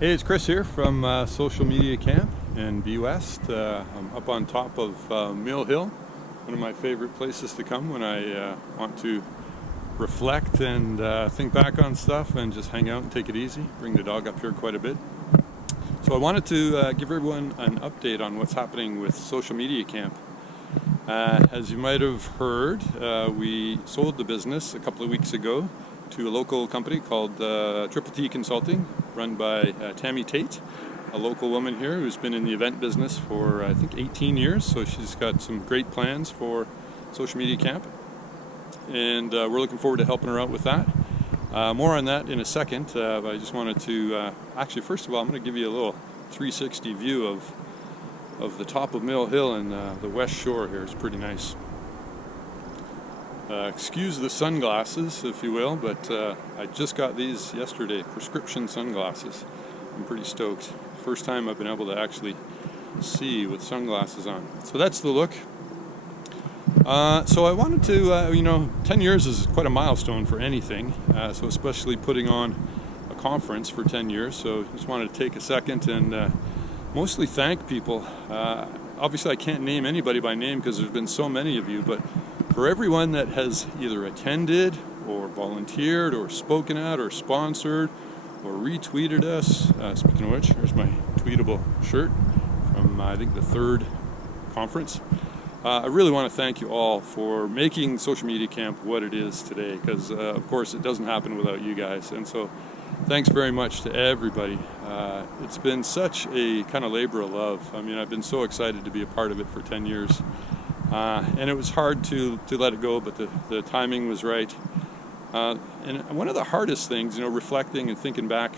Hey, it's Chris here from Social Media Camp in Be West. I'm up on top of Mill Hill, one of my favorite places to come when I want to reflect and think back on stuff and just hang out and take it easy. Bring the dog up here quite a bit. So I wanted to give everyone an update on what's happening with Social Media Camp. As you might have heard, we sold the business a couple of weeks ago to a local company called Triple T Consulting, run by Tammy Tate, a local woman here who's been in the event business for I think 18 years. So she's got some great plans for Social Media Camp, and we're looking forward to helping her out with that. More on that in a second, but I just wanted to actually, first of all, I'm going to give you a little 360 view of the top of Mill Hill and the west shore here. It's pretty nice. Excuse the sunglasses, if you will, but I just got these yesterday, prescription sunglasses. I'm pretty stoked. First time I've been able to actually see with sunglasses on. So that's the look. So I wanted to, 10 years is quite a milestone for anything, so especially putting on a conference for 10 years. So just wanted to take a second and mostly thank people. Obviously I can't name anybody by name because there's been so many of you, but for everyone that has either attended or volunteered or spoken at or sponsored or retweeted us. Speaking of which, here's my tweetable shirt from I think the third conference. I really want to thank you all for making Social Media Camp what it is today, because of course it doesn't happen without you guys, and so thanks very much to everybody. It's been such a kind of labor of love. I mean, I've been so excited to be a part of it for 10 years. And it was hard to let it go, but the timing was right. And one of the hardest things, reflecting and thinking back,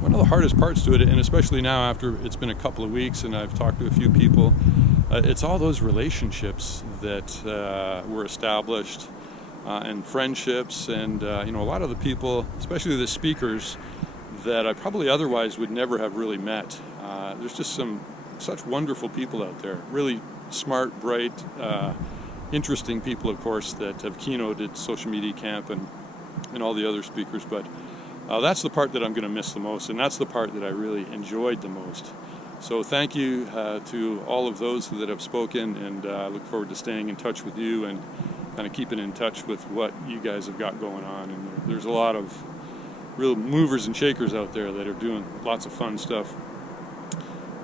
one of the hardest parts to it, and especially now after it's been a couple of weeks and I've talked to a few people, it's all those relationships that were established and friendships and, a lot of the people, especially the speakers, that I probably otherwise would never have really met. There's just such wonderful people out there, really smart, bright, interesting people, of course, that have keynoted Social Media Camp and all the other speakers. But that's the part that I'm going to miss the most, and that's the part that I really enjoyed the most. So thank you to all of those that have spoken, and I look forward to staying in touch with you and kind of keeping in touch with what you guys have got going on. And there's a lot of real movers and shakers out there that are doing lots of fun stuff.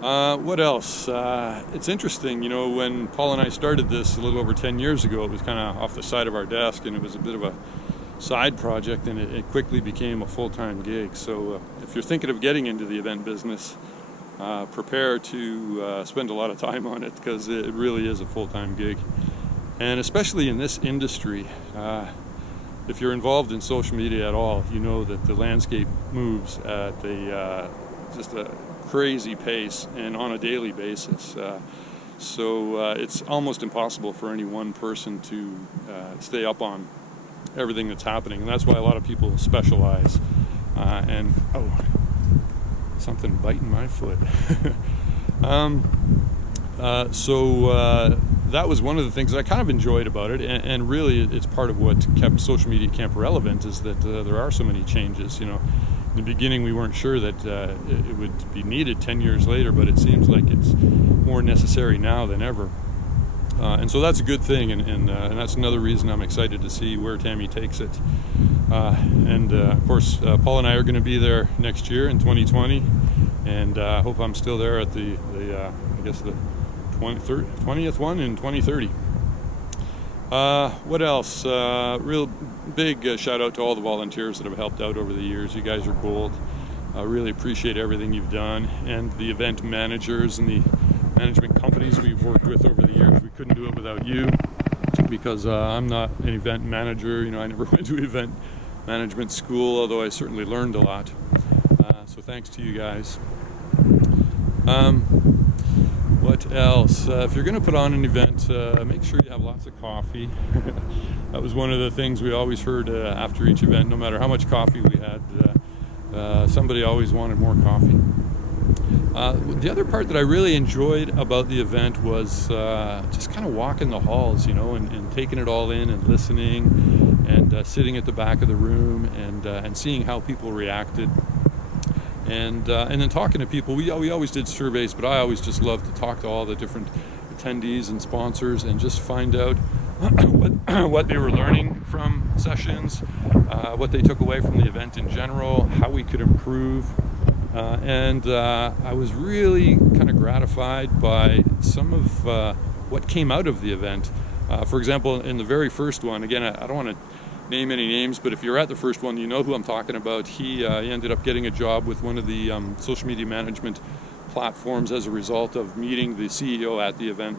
What else? It's interesting, when Paul and I started this a little over 10 years ago, it was kind of off the side of our desk, and it was a bit of a side project, and it quickly became a full-time gig. So if you're thinking of getting into the event business, prepare to spend a lot of time on it, because it really is a full-time gig. And especially in this industry, if you're involved in social media at all, you know that the landscape moves at just a crazy pace and on a daily basis. So it's almost impossible for any one person to stay up on everything that's happening, and that's why a lot of people specialize. Something biting my foot. That was one of the things that I kind of enjoyed about it, and really it's part of what kept Social Media Camp relevant, is that there are so many changes. In the beginning we weren't sure that it would be needed 10 years later, but it seems like it's more necessary now than ever. And so that's a good thing, and that's another reason I'm excited to see where Tammy takes it. Of course, Paul and I are going to be there next year in 2020, and I hope I'm still there at the 20th one in 2030. What else? Real big shout out to all the volunteers that have helped out over the years. You guys are gold. I really appreciate everything you've done, and the event managers and the management companies we've worked with over the years. We couldn't do it without you, because I'm not an event manager. I never went to event management school, although I certainly learned a lot. So thanks to you guys. What else? If you're going to put on an event, make sure you have lots of coffee. That was one of the things we always heard after each event. No matter how much coffee we had, somebody always wanted more coffee. The other part that I really enjoyed about the event was just kind of walking the halls, and taking it all in and listening, and sitting at the back of the room and seeing how people reacted. and then talking to people. We always did surveys, but I always just loved to talk to all the different attendees and sponsors and just find out what they were learning from sessions, what they took away from the event in general, how we could improve. And I was really kind of gratified by some of what came out of the event. For example, in the very first one, again, I don't want to name any names, but if you're at the first one, you know who I'm talking about. He ended up getting a job with one of the social media management platforms as a result of meeting the CEO at the event.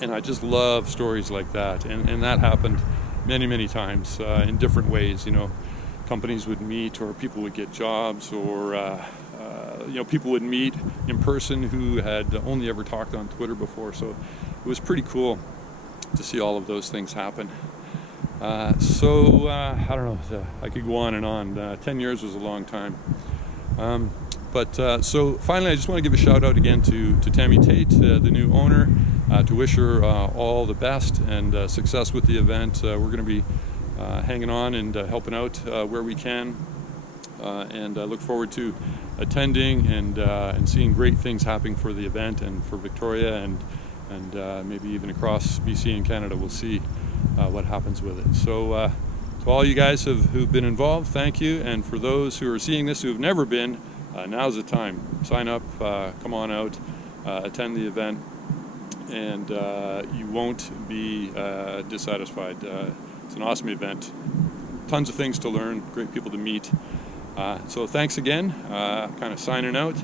And I just love stories like that. And that happened many times in different ways. You know, companies would meet, or people would get jobs, or you know, people would meet in person who had only ever talked on Twitter before. So it was pretty cool to see all of those things happen. I don't know, I could go on and on. 10 years was a long time. So finally, I just want to give a shout out again to Tammy Tate, the new owner, to wish her all the best and success with the event. We're going to be hanging on and helping out where we can, and I look forward to attending and seeing great things happening for the event and for Victoria and maybe even across BC and Canada. We'll see what happens with it. So to all you guys who've been involved, thank you. And for those who are seeing this who've never been, now's the time. Sign up, come on out, attend the event, and you won't be dissatisfied. It's an awesome event. Tons of things to learn, great people to meet. So thanks again, kind of signing out.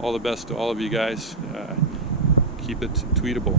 All the best to all of you guys. Keep it tweetable.